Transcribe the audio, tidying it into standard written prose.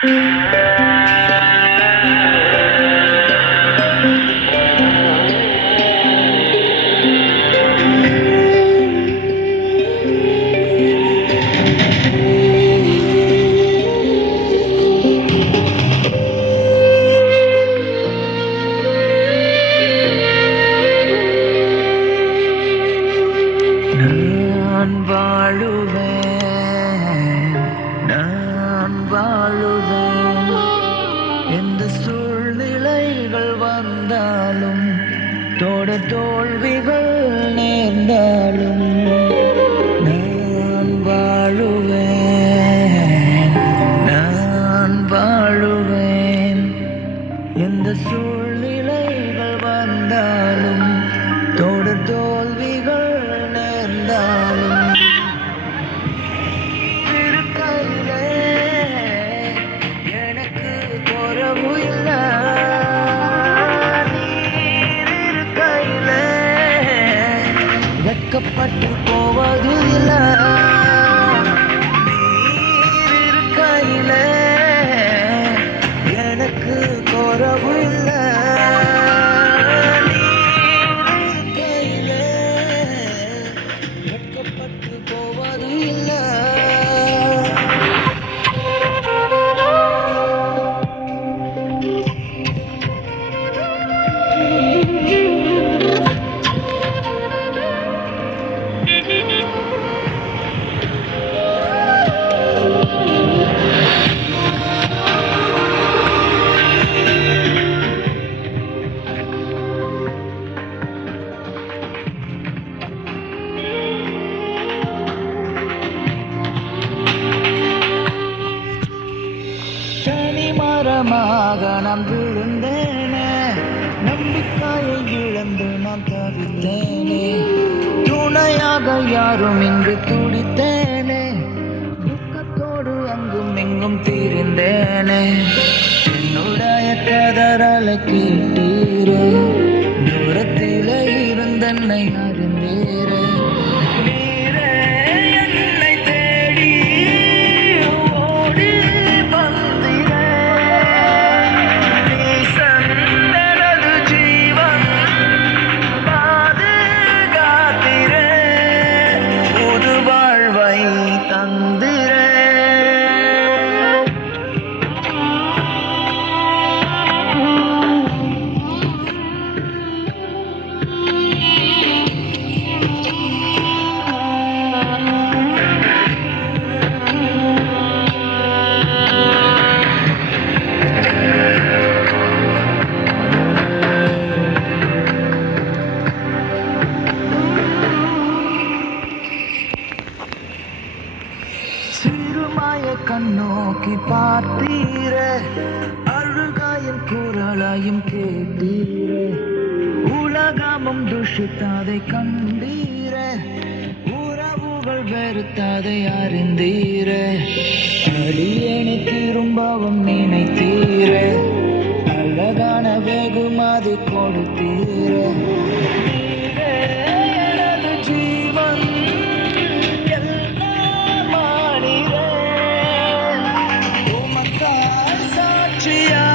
நான் வாழுவேன் எந்த சூழ்நிலைகள் வந்தாலும் தோல்விகள் நேர்ந்தாலும் நான் வாழுவேன் எந்த சூழ்நிலைகள் வந்தாலும் தோல்விகள் நேர்ந்தாலும் எனக்கு குறவு இல்லை. வெட்கப்பட்டு போவது இல்லை. நீர் இருக்கையில எனக்கு குறவு இல்லை. நீர் இருக்கையில வெட்கப்பட்டு போவது இல்லை. தனிமரமாக நான் விழுந்தேனே, நம்பிக்கையை இழந்து நான் தவித்தேனே, துணையாக யாரும் இங்கு துடித்தேனே, துக்கத்தோடு அங்கும் இங்கும் தீர்ந்தேனே. என்னுடைய கதறலை கேட்டீரே, தூரத்திலே இருந்தன்னை அறிந்தீரே. சிறுமாய கண்ணோக்கி பார்த்தீர, அழுகாயின் குரலாயும் கேட்டீர, உலகமும் துஷித்தாதை கண்டீர, உறவுகள் வெறுத்தாதை அறிந்தீர, அடியேனை திரும்பவும் நினைத்தீர, அழகான வெகுமதி கொடுத்தீர. Yeah.